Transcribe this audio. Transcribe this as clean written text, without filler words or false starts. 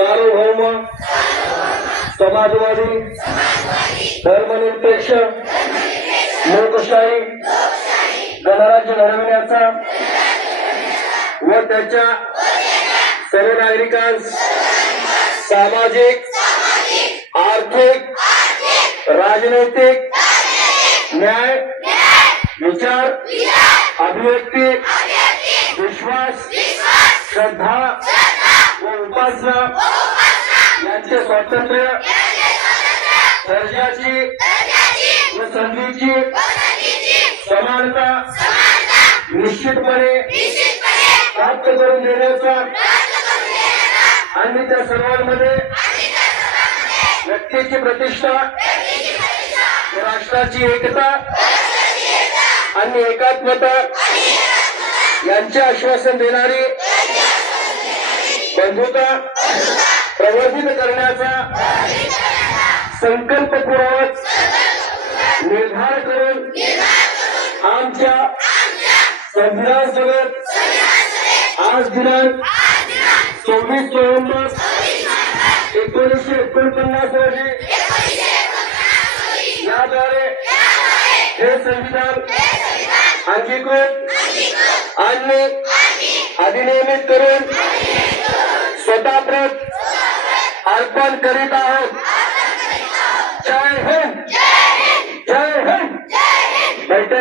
सार्वभौम समाजवादी धर्मनिरपेक्ष लोकशाही गणराज्य घडविण्याचा व त्याच्या सर्व नागरिकांस सामाजिक आर्थिक राजनैतिक न्याय विचार अभिव्यक्ती विश्वास श्रद्धा व उपासना यांचे स्वातंत्र्य दर्जाची व संधीची समानता निश्चितपणे प्राप्त करून देण्याचा आणि त्या सर्वांमध्ये व्यक्तीची प्रतिष्ठा राष्ट्राची एकता आणि एकात्मता यांचे आश्वासन देणारी बंधुता प्रवर्धित करण्याचा संकल्पपूर्वक निर्धार करून आमच्या संविधानासोबत आज दिनांक 24 नोव्हेंबर 1949 रोजी याद्वारे हे संविधान अंगीकृत आणि अधिनियमित करून स्वतःप्रत अर्पण करीत आहोत. जय हिंद. जय हिंद. बैठक